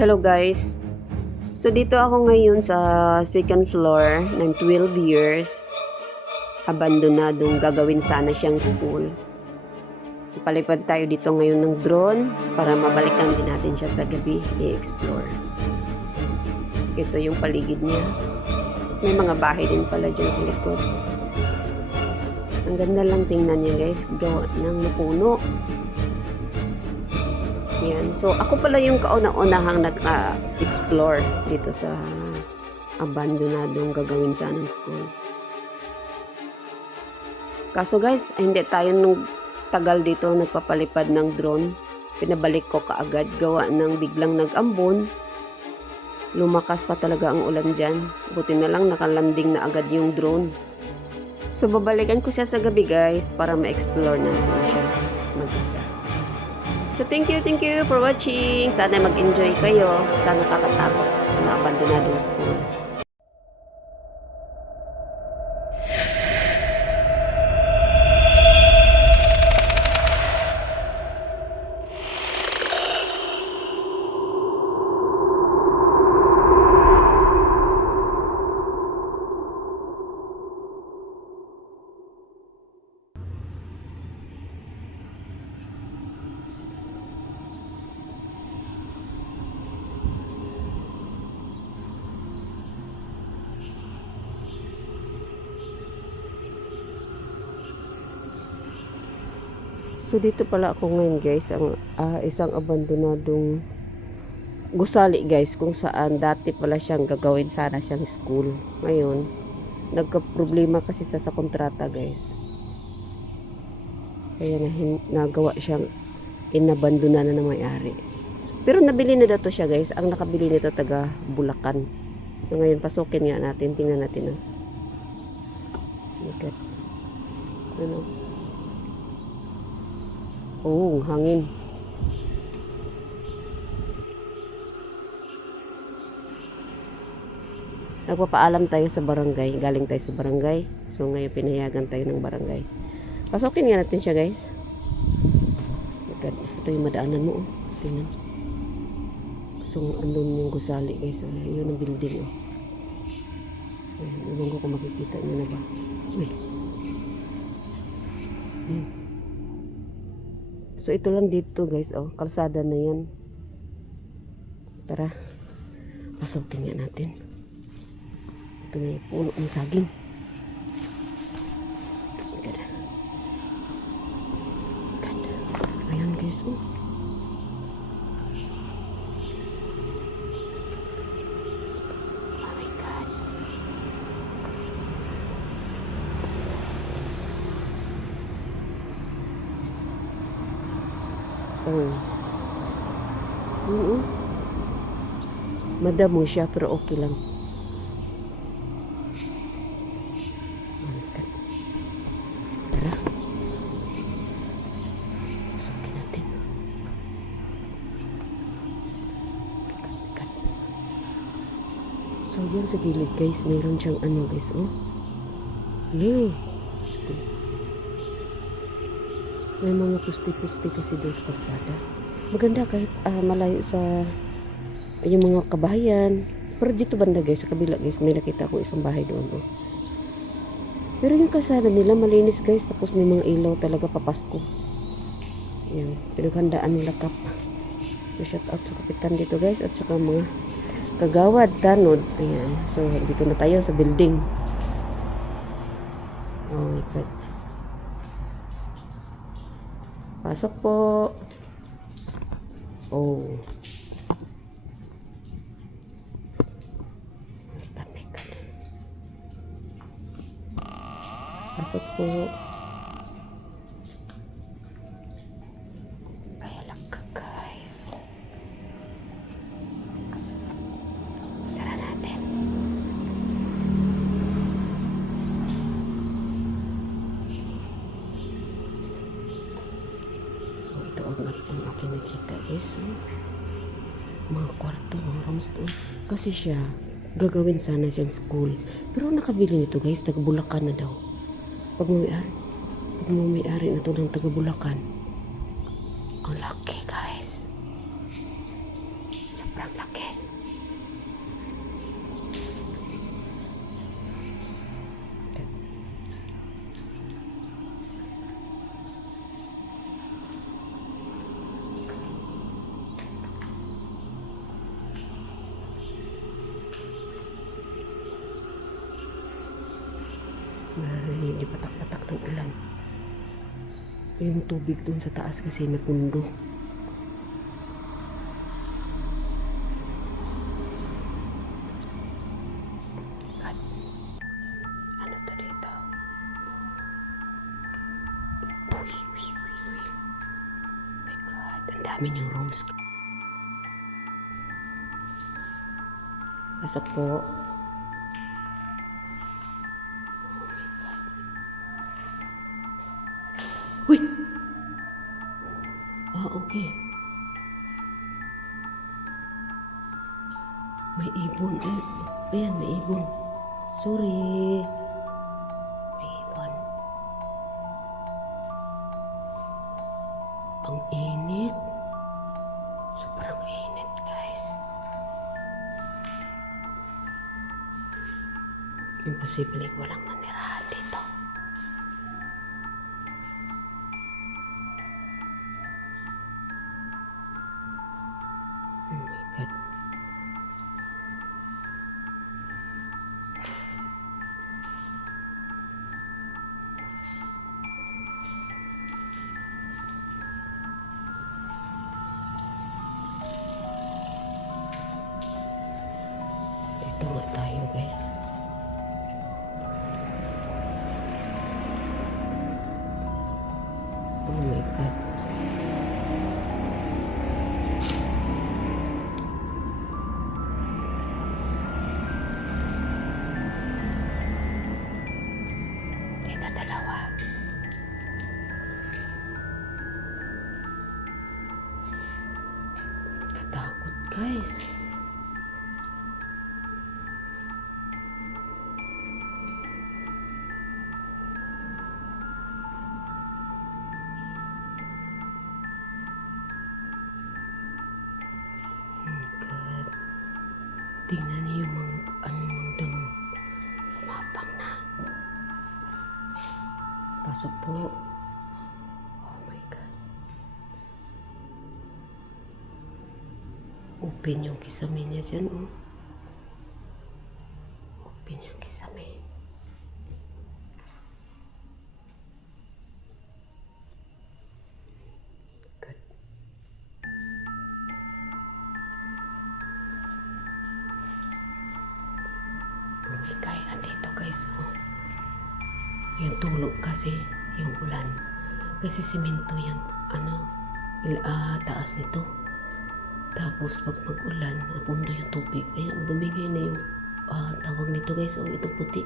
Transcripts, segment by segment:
Hello guys. So dito ako ngayon sa second floor ng 12 years. Abandonadong gagawin sana siyang school. Palipad tayo dito ngayon ng drone para mabalikan din natin siya sa gabi i-explore. Ito yung paligid niya. May mga bahay din pala dyan sa likod. Ang ganda lang tingnan niya guys. Gawa ng puno. Yan. So, ako pala yung kauna-unahang nag-explore dito sa abandonadong gagawin sanang school. Kaso guys, hindi tayo nung tagal dito nagpapalipad ng drone. Pinabalik ko kaagad gawa ng biglang nag-ambon. Lumakas pa talaga ang ulan dyan. Buti na lang nakalanding na agad yung drone. So, babalikan ko siya sa gabi guys para ma-explore natin siya mag-isa. So, thank you for watching. Sana mag-enjoy kayo. Sana kakatakot na abandonadong school. So dito pala ako ngayon guys, ang isang abandonadong gusali guys, kung saan dati pala siyang gagawin sana siyang school. Ngayon, nagka-problema kasi sa kontrata guys. Kaya nagawa siyang inabandona na ng may-ari. Pero nabili na dato siya guys, ang nakabili nito taga Bulacan. So ngayon, pasukin nga natin, tingnan natin. Okay. Ano? Oh, hangin. Nagpapaalam tayo sa barangay. Galing tayo sa barangay. So, ngayon pinayagan tayo ng barangay. Pasukin nga natin siya, guys. Ito yung madaanan mo, oh. Tingnan. So, andun yung gusali, guys. Oh. Yun ang building, oh. Ewan ko kung makikita nyo na ba. Uy. So, ito lang dito guys, oh, kalsada na yan. Tara, pasukin nga natin. Ito na yung puno ng saging. Ganda. Ayan guys, oh. Oh my God. Oh. Madamo siya pero okay lang. Tara. Pasukin natin. So yan sa gilid guys, mayroon siyang ano guys, oh. Yeah. May mga pusti-pusti kasi doon sa kalsada. Maganda kahit malayo sa yung mga kabahayan. Pero dito banda guys, sa kabila guys, may nakita ko isang bahay doon. Oh. Pero yung kalsada nila malinis guys, tapos may mga ilaw talaga papasko. Yan, pinaghandaan nila kap. So shout out sa kapitan dito guys, at saka mga kagawad, tanod. Ayan, so dito na tayo sa building. Oh my God. Pasok po. Oh. Pasok po. Kaya lang ka guys. Sara natin. Ang aking nakita is mga kwarto, mga rooms doon. Kasi siya, gagawin sana siyang school. Pero nakabili nito guys, taga Bulacan na daw. Pag may-ari na to ng taga Bulacan, ang laki guys. Sa Sobrang laki. Hindi patak-patak ng ulan. Yung tubig dun sa taas kasi napundo. At, ano to dito? Uy, uy, uy, uy. Oh my God, ang dami niyang rooms. Pasok po. Uy! Okay. May ibon. Ayan, may ibon. Sorry. May ibon. Ang init. Sobrang init, guys. Imposible walang manirahan dito. Oh my God. Dito nga tayo, guys. Oh my God. Dito dalawa. Katakot, guys. God. Tingnan niyo yung mga anong damo. Umapang na. Pasok po. Oh my God. Open yung kisame niya dyan, oh. Open yung kisame. God. Bumigay, andito guys, oh. Yung tulog kasi, yung ulan. Kasi simento yung, taas nito. Tapos pag mag-ulan, napundo yung tubig. Ayan, bumigay na yung tawag nito guys, oh, ito puti.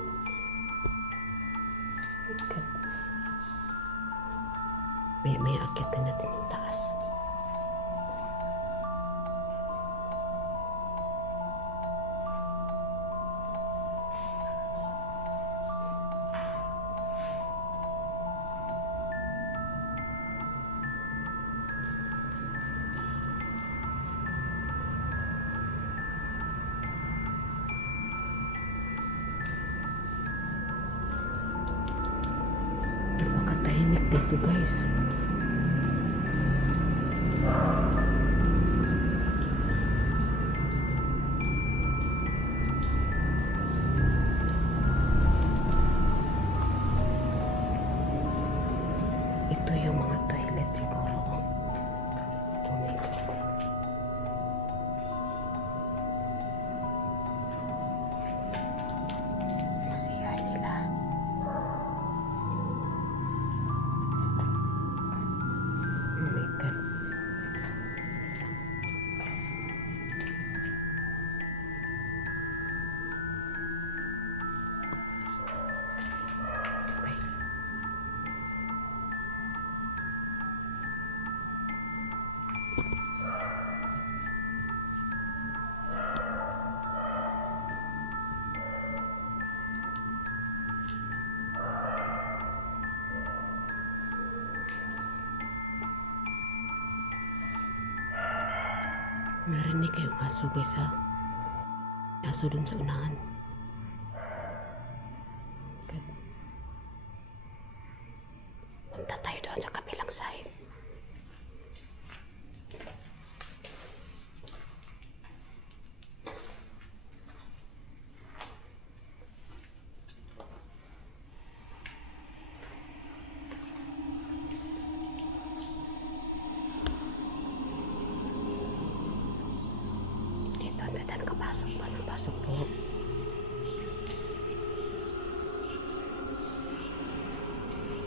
God. May akitin natin yung taas. Napakatahimik dito guys. Ito yung mga toilet siguro. Oh my God. Masiyar nila. marinig kayong aso guys ha. Aso dun sa unahan. Okay. Punta tayo doon sa kabilang side. Kapasok pa ng pasok po.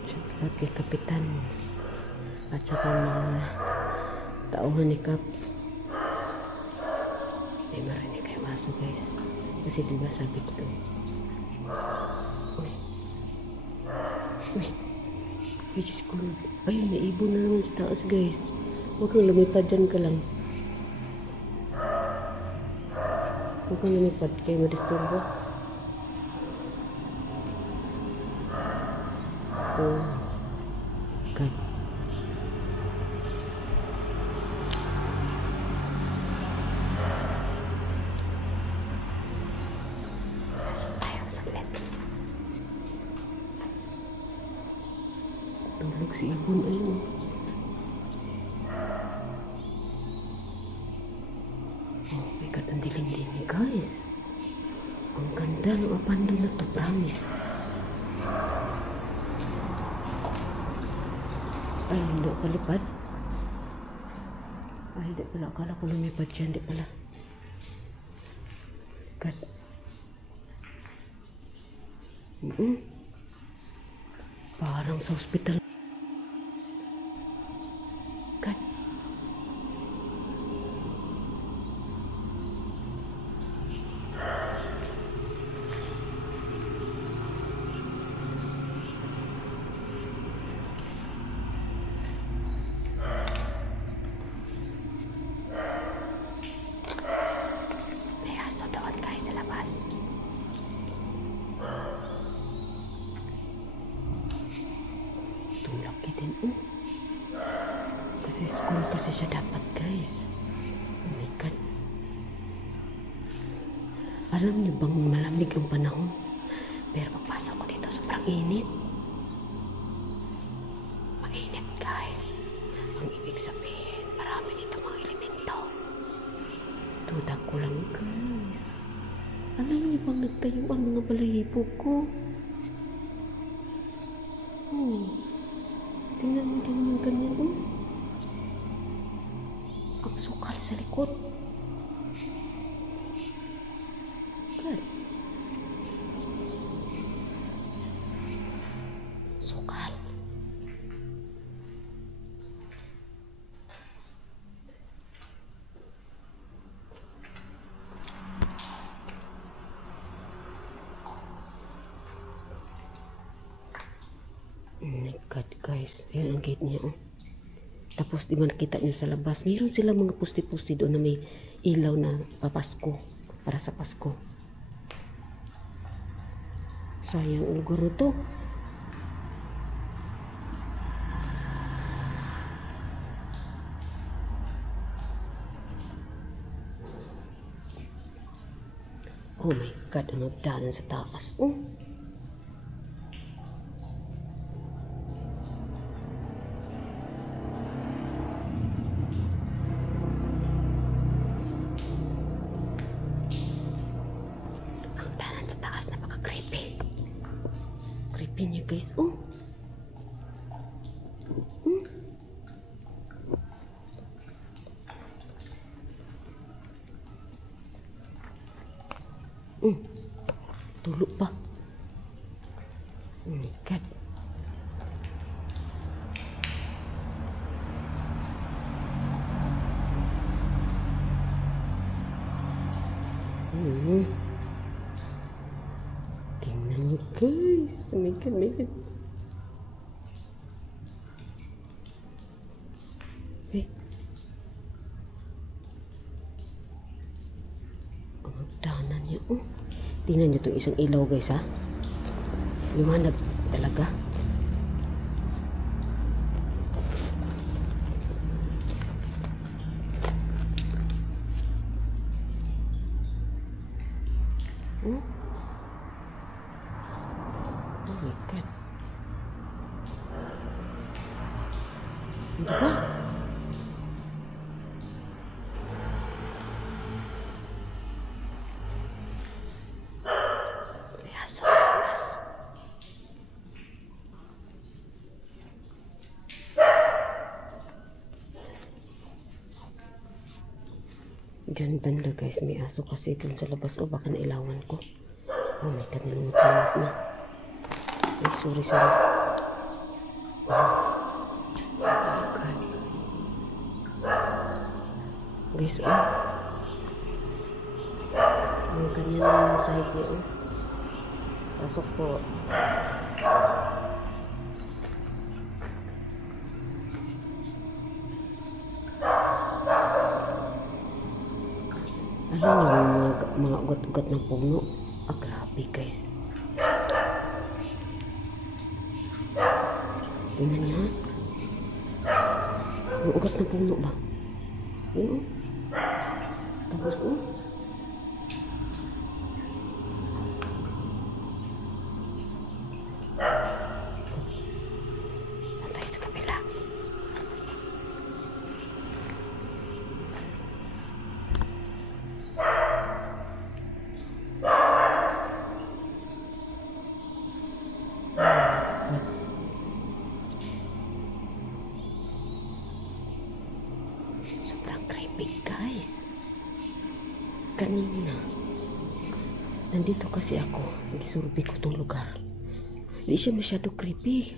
Siyempre kay Kapitan at saka mga tauhan ni Kap. May marinig kayo maso guys. Kasi diba sabi ko uy. Uy. Uy, Diyos ko. Ayun, naibon na naman sa taas guys. Huwag kang lumipad dyan ka lang. Huwag kang lumipad kayo madisturbo. Oh God. Pasok tayo sa bed. Tulog si Ibon ayun. Oh my God, ang dilim-dilim guys. Ang ganda ng abandon na to, promise. Ay, hindi kalipad. Ay, hindi pala. Akala ko lumipad siya. Hindi pala. God. Parang sa hospital. God. Laki din kasi school kasi siya dapat guys. Oh my God. Alam niyo bang malamig ang panahon, pero pagpasok ko dito sobrang init. Mainit guys. Ang ibig sabihin marami dito mga elemento. Duda ko lang guys. Alam niyo bang nagtayo ang mga balahibo ko? Tingnan mo din yung ganyan, Ang sukal sa likod. God. Sukal. Oh my God guys, ayun ang gate niya Tapos di man nakita niyo sa labas, mayroon silang mga pusti-pusti doon na may ilaw na papasko para sa Pasko. Sayang ang guro to. Oh my God, ang nagdaanan sa taas. Creepy niya guys. Tulog pa. Oh my God. Tingnan niyo guys. Oh my God, my God. Ang hagdanan niya. Tingnan niyo itong isang ilaw guys ha. Lumanag talaga. Oh. Oh my God. Ano ba? May aso sa labas. Diyan banda guys, may aso kasi dun sa labas. O baka nailawan ko. Oh my God, nilunod na. Ay, sorry. Guys, oh. May ganyan na sa higi, oh. Pasok po. Ano yung mga ugat-ugat ng puno? Ah, grabe guys. Tingnan niyo. Yung ugat ng puno ba? Yun, oh. Tapos, oh. Nantay sa kabila. Sobrang creepy guys. Kanina nandito kasi ako, gisurvey ko tong lugar. Hindi siya masyado creepy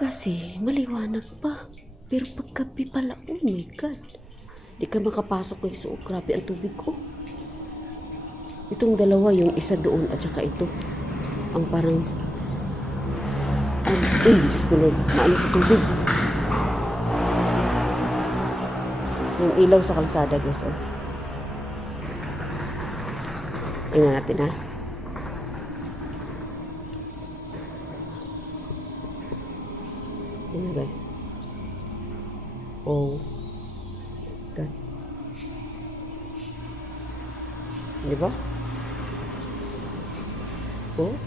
kasi maliwanag pa, pero paggabi pala, oh my God, di ka makapasok guys. So grabe ang tubig ko. Itong dalawa, yung isa doon at saka ito ang parang Diyos ko Lord, maano sa tubig. Yung ilaw sa kalsada guys, oh. Tingnan natin ha. Tingnan guys. Oh God. Diba? Oh.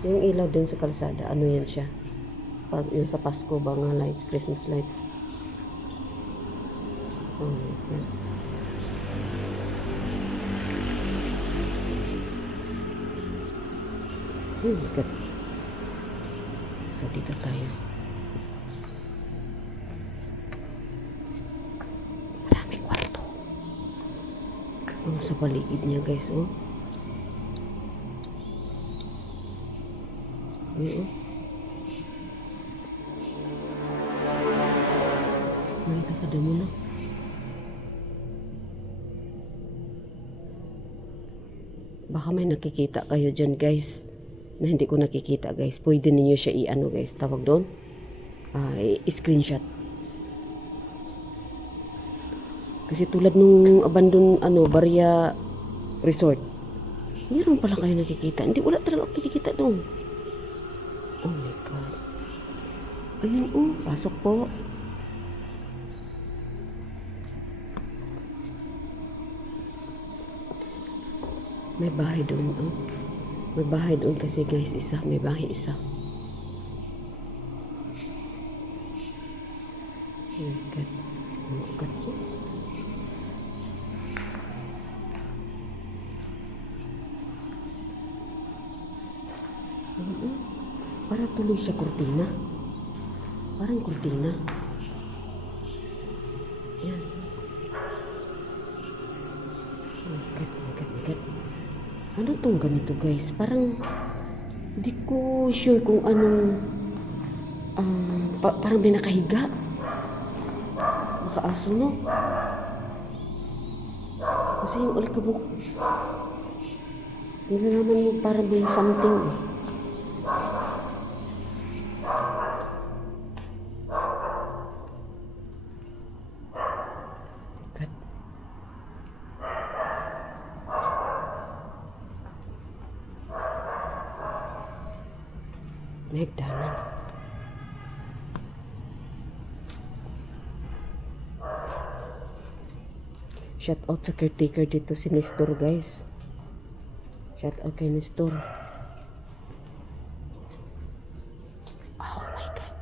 Yung ilaw dun sa kalsada, ano yan siya? Pag yung sa Pasko ba nga lights, Christmas lights. Oh my God. Oh my God. So dito tayo. Maraming kwarto. Ang sa paligid niya guys, oh. Oo. Nakita mo na. Baka may nakikita kayo dyan guys na hindi ko nakikita guys. Pwede ninyo siya i-ano guys, tawag doon, i-screenshot. Kasi tulad nung abandon Barya Resort, meron pala kayo nakikita. Hindi, wala talaga nakikita doon. Oh my God. Ayun, oh, pasok po. May bahay doon, oh. May bahay doon kasi guys, isa. May bahay isa. Oh my God. Oh my God. Para tuloy siya kurtina. Parang kurtina. Yan. Oh my God, oh my God, oh my God. Ano tong ganito guys? Parang di ko sure kung anong parang may nakahiga. Makaaso, no? Kasi yung alikabok, nilalaman mo parang may something eh. Nagdanan. Shout out sa caretaker dito si Nestor guys. Shout out kay Nestor. Oh my God.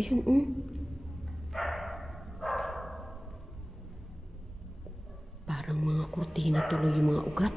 Ayun, parang mga kurtina tuloy yung mga ugat.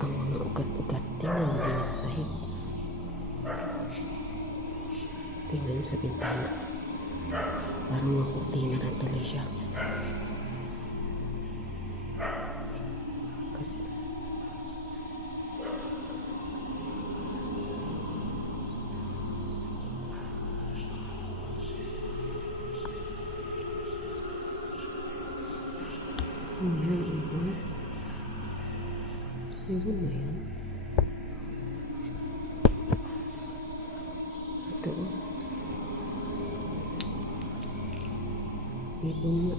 Ang mga ugat-ugat, tingnan mo din sa sahig. Tingnan mo sa bintana. Parang mga kurtina na tuloy siya. Yun. Yun na yan. Ito. Ibon na.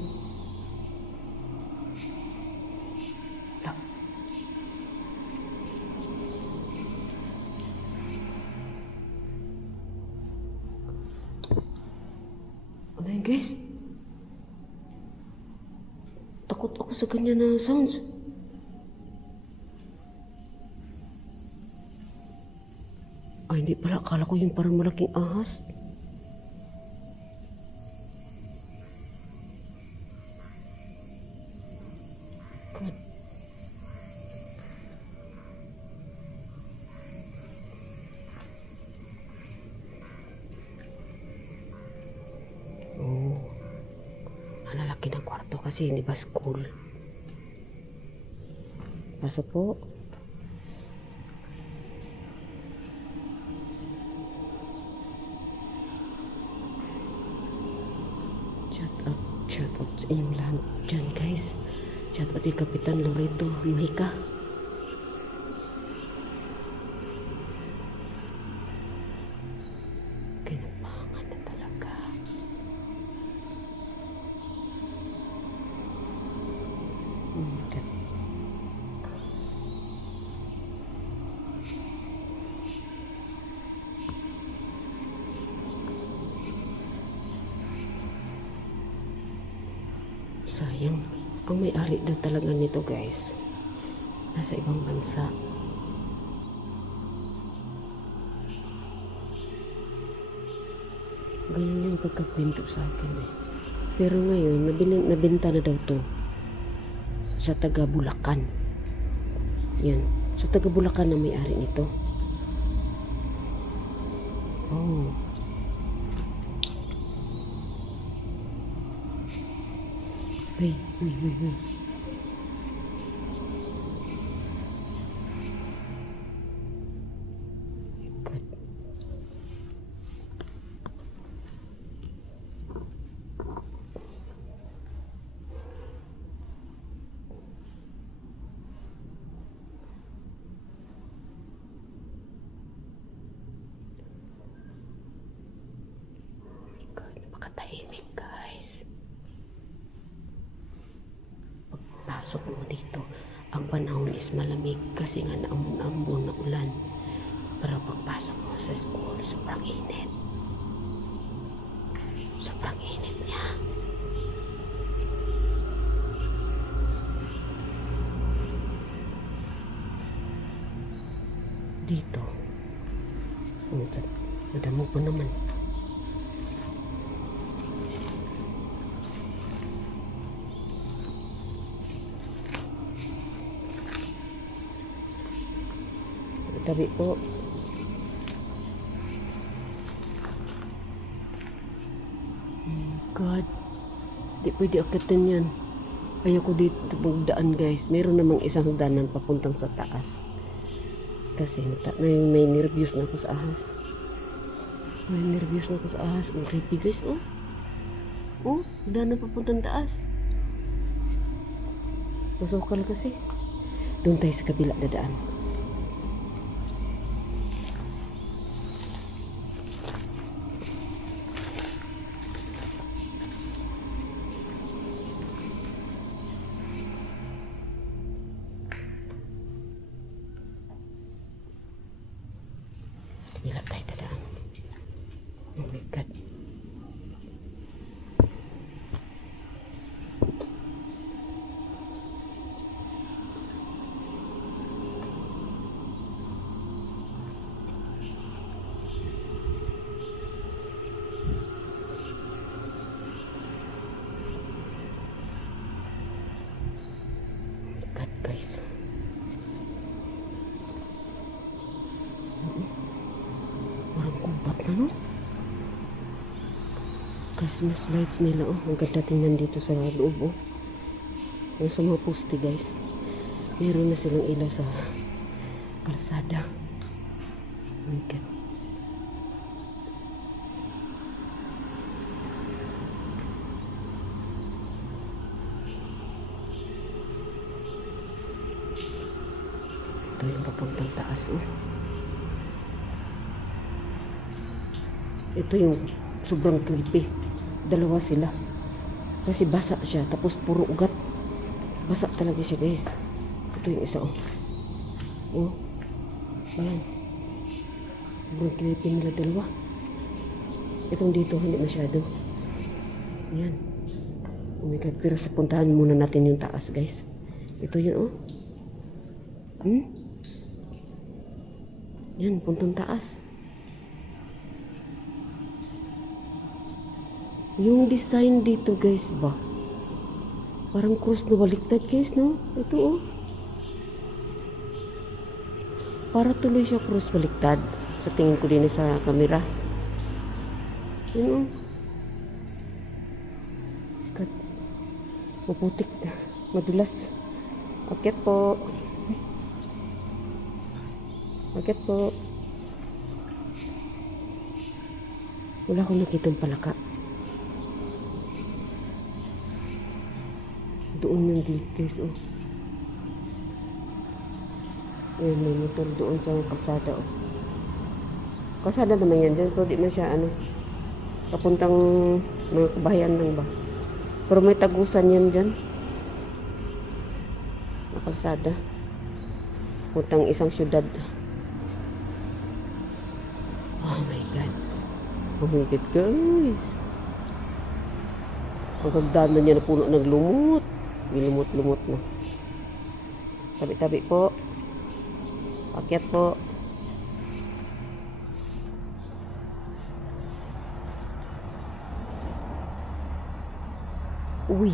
Lak. Ano yun, guys? Takot ako sa ganyan na sounds. Ay, hindi pala. Akala ko yung parang malaking ahas. God. Oh. Ang lalaki ng kwarto kasi hindi ba school? Pasok po. Shout out sa inyong lahat dyan, guys. Shout out kay Kapitan Loreto Mahika. Kinabangan na talaga. Sayang, ang may-ari daw talaga nito, guys, nasa ibang bansa. Ganyan yung pagkakwento sa akin eh. Pero ngayon, nabenta na daw to sa taga Bulacan. Yan, sa taga Bulacan na may-ari nito. Oh. Uy. God. God, napakatahimik, guys. Pasok mo dito, ang panahon is malamig kasi nga naambon na ulan. Pero pagpasok mo sa school, sobrang init. Sobrang init niya. Dito, madamo pa naman. Tabi po. Oh God. Di pwede akitin yan. Ayoko dito magdaan, guys. Meron namang isang danan papuntang sa taas. Kasi may nervyos na ako sa ahas. May nervyos na ako sa ahas. Ang creepy, guys. Oh. Oh, danan papuntang taas. Masukal kasi. Doon tayo sa kabila dadaan. Kabila tayo dadaan. Oh my God. Guys, parang kubat na, no? Christmas lights nila, oh. Ang ganda tingnan dito sa loob, oh. Yung sa mga poste, guys. Meron na silang ilaw sa kalsada. Oh my God. Ito yung papuntang taas, oh. Ito yung sobrang creepy. Dalawa sila. Kasi basa siya. Tapos puro ugat. Basa talaga siya, guys. Ito yung isa, oh. Oh. Ayan. Sobrang creepy nila dalawa. Itong dito, hindi masyado. Ayan. Oh my God. Pero sa puntahan muna natin yung taas, guys. Ito yun, oh. Yan, puntang taas. Yung design dito, guys, ba? Parang cross na baliktad, guys, no? Ito, oh. Para tuloy siya cross baliktad. Sa tingin ko din sa camera. Yun, oh. Kat. Maputik. Madulas. Akit po. Akit po. Wala akong nakitang palaka. Doon yung gate, guys, oh. Ayan, may motor doon sa kalsada, oh. Kalsada naman yan dyan, pero di na siya, ano, papuntang mga kabahayan lang ba. Pero may tagusan yan dyan. Na kalsada. Puntang isang syudad. Oh my God. Oh my God, guys. Ang hagdanan niya na puno ng lumot. Lumot-lumot na. Tabi-tabi po. Akyat po. Uy.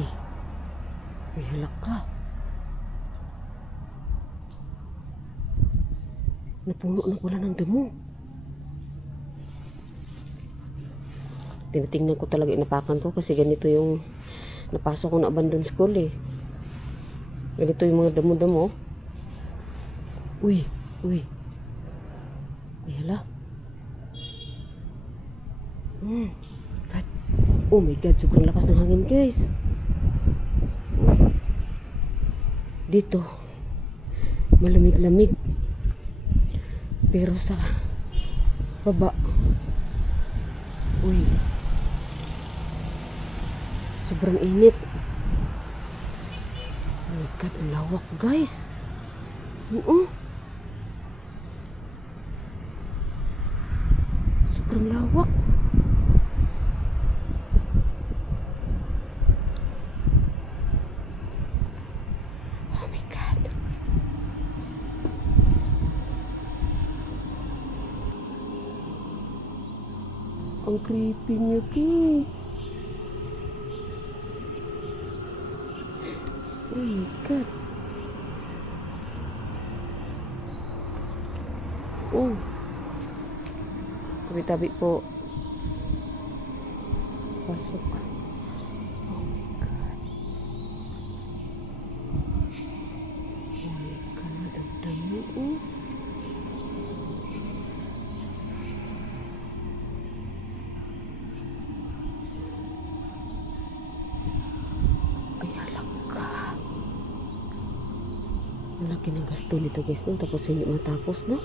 May halak ka. Napuno na pala ng damo. Tinitingnan ko talaga, inapakan ko kasi ganito yung napasok ko na abandon school, eh. Ganito yung mga damo-damo. Uy, uy. Ay, hala. God. Oh my God, sobrang lakas ng hangin, guys. Dito, malamig-lamig. Pero sa baba, uy, sobrang init. Oh my God, ang lawak, guys. Oo. Sobrang lawak. Oh my God. Ang creepy niya, guys. Oh my God. Oh. Tabi-tabi po. Pasok. Oh my God. Oh my God. Ang dami, oh. Ay, halak ka. Malaki ng gasto nito guys, no? Tapos hindi matapos, no?